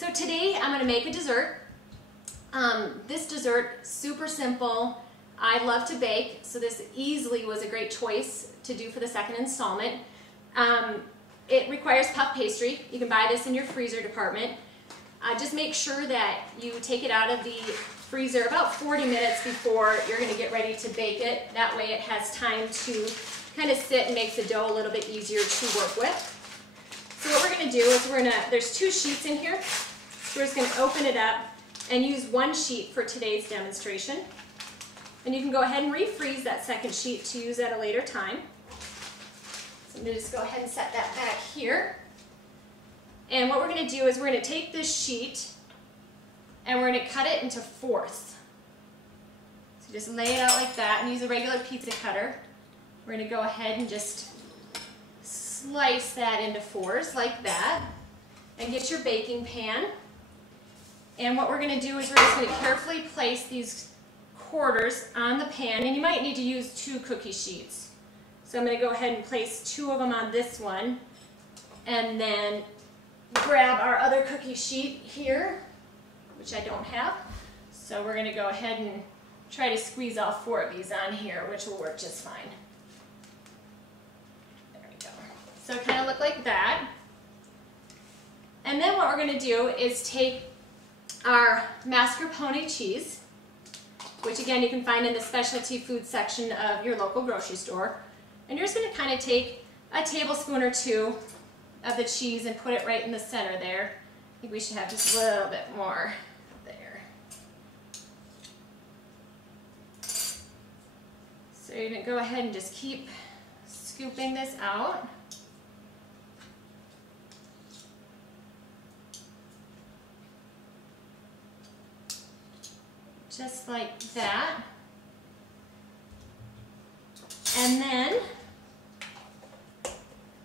So today I'm going to make a dessert. This dessert, super simple. I love to bake, so this easily was a great choice to do for the second installment. It requires puff pastry. You can buy this in your freezer department. Just make sure that you take it out of the freezer about 40 minutes before you're going to get ready to bake it. That way it has time to kind of sit and makes the dough a little bit easier to work with. So what we're going to do is there's 2 sheets in here. So we're just going to open it up and use 1 sheet for today's demonstration. And you can go ahead and refreeze that second sheet to use at a later time. So I'm going to just go ahead and set that back here. And what we're going to do is we're going to take this sheet and we're going to cut it into fourths. So just lay it out like that and use a regular pizza cutter. We're going to go ahead and just slice that into 4s like that. And get your baking pan. And what we're going to do is we're just going to carefully place these quarters on the pan, and you might need to use 2 cookie sheets. So I'm going to go ahead and place 2 of them on this one, and then grab our other cookie sheet here, which I don't have. So we're going to go ahead and try to squeeze all 4 of these on here, which will work just fine. There we go. So it kind of look like that. And then what we're going to do is take our mascarpone cheese, which again you can find in the specialty food section of your local grocery store. And you're just going to kind of take a tablespoon or 2 of the cheese and put it right in the center there. I think we should have just a little bit more there. So you're going to go ahead and just keep scooping this out. Just like that. And then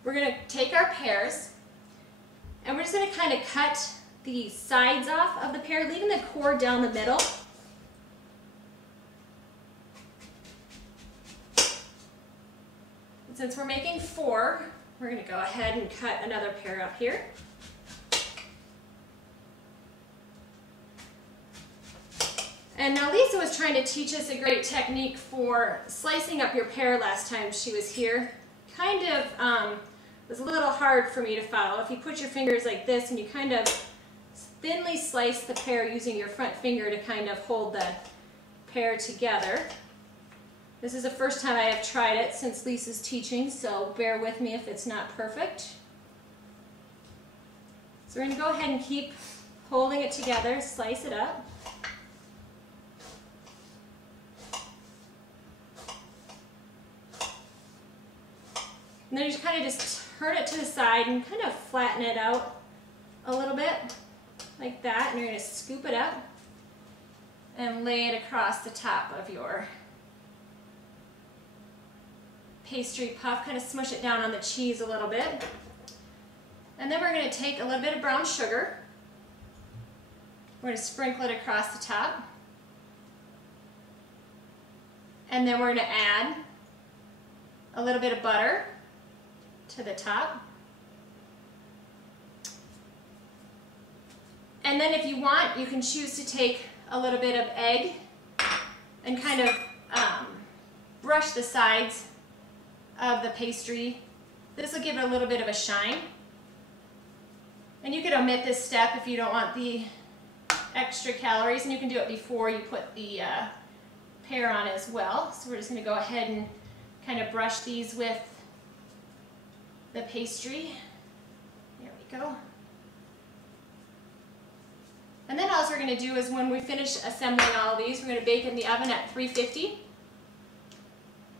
we're going to take our pears and we're just going to kind of cut the sides off of the pear, leaving the core down the middle. And since we're making 4, we're going to go ahead and cut another pear up here. And now Lisa was trying to teach us a great technique for slicing up your pear last time she was here. Kind of was a little hard for me to follow. If you put your fingers like this and you kind of thinly slice the pear using your front finger to kind of hold the pear together. This is the first time I have tried it since Lisa's teaching, so bear with me if it's not perfect. So we're going to go ahead and keep holding it together, slice it up. And then you kind of just turn it to the side and kind of flatten it out a little bit, like that. And you're going to scoop it up and lay it across the top of your pastry puff. Kind of smush it down on the cheese a little bit. And then we're going to take a little bit of brown sugar. We're going to sprinkle it across the top. And then we're going to add a little bit of butter to the top. And then if you want, you can choose to take a little bit of egg and kind of brush the sides of the pastry. This will give it a little bit of a shine. And you could omit this step if you don't want the extra calories, and you can do it before you put the pear on as well. So we're just going to go ahead and kind of brush these with the pastry. There we go. And then all we're going to do is when we finish assembling all of these, we're going to bake in the oven at 350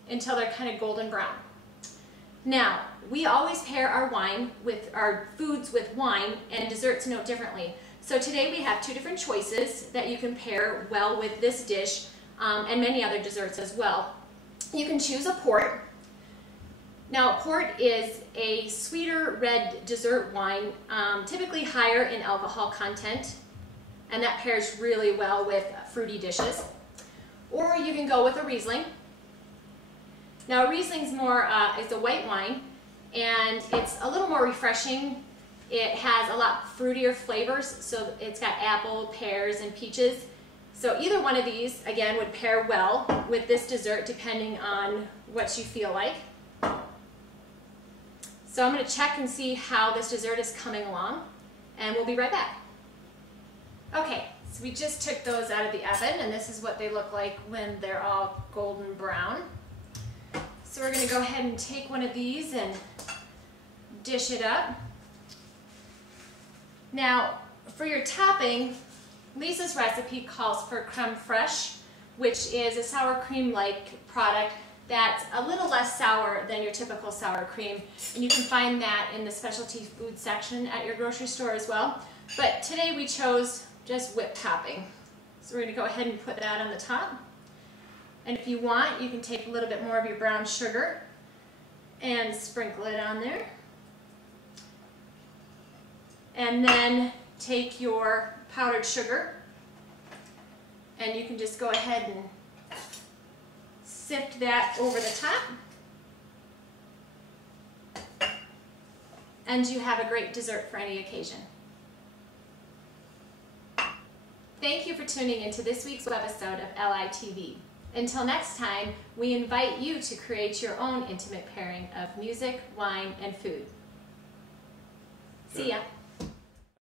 until they're kind of golden brown. Now, we always pair our wine with our foods with wine, and desserts no differently. So today we have 2 different choices that you can pair well with this dish and many other desserts as well. You can choose a port. Now, port is a sweeter red dessert wine, typically higher in alcohol content, and that pairs really well with fruity dishes. Or you can go with a Riesling. Now, a Riesling's more, it's a white wine, and it's a little more refreshing It has a lot fruitier flavors, so it's got apple, pears, and peaches. So either one of these, again, would pair well with this dessert depending on what you feel like. So I'm going to check and see how this dessert is coming along, and we'll be right back. Okay, so we just took those out of the oven, and this is what they look like when they're all golden brown. So we're going to go ahead and take one of these and dish it up. Now, for your topping, Lisa's recipe calls for creme fraiche, which is a sour cream-like product that's a little less sour than your typical sour cream. And you can find that in the specialty food section at your grocery store as well. But today we chose just whipped topping. So we're going to go ahead and put that on the top. And if you want, you can take a little bit more of your brown sugar and sprinkle it on there. And then take your powdered sugar, and you can just go ahead and sift that over the top. And you have a great dessert for any occasion. Thank you for tuning into this week's episode of LITV. Until next time, we invite you to create your own intimate pairing of music, wine, and food. See ya.